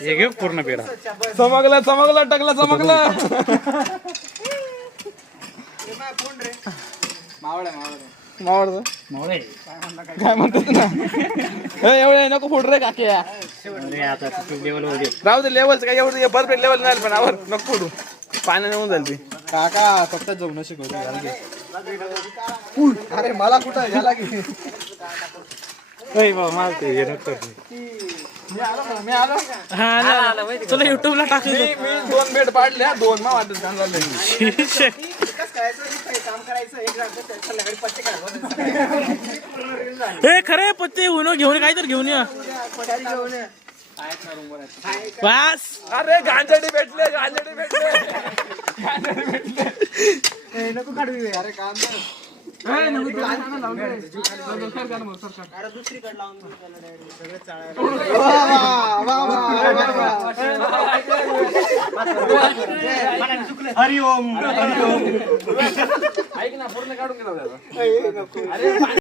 हे घे पूर्ण पेढा. चमकला चमकला टाकला चमकला. मावळ मोळे काय म्हणतात ना एवढे नको फोड रे काके. अरे आता लेवल वर राहू दे लेवलचं काय एवढं परफेक्ट लेवल नाही पण आवर नको फोडू पाण्याने होऊन जाईल ती. काका फक्त जमणं शिकवतो. अरे मला कुठं घ्यायला की बाबा मला ते हे नको. मी आलो तुला युट्यूबला टाकू. मी 2 बेड पाडले 2 मा वाटत झालं. हे खरे पत्ते घेऊन काय तर घेऊन या बस. अरे गांजडी भेटले गांजडी भेटले. नको काढू. अरे काम हरिओम. ऐक ना पूर्ण काढून गेला.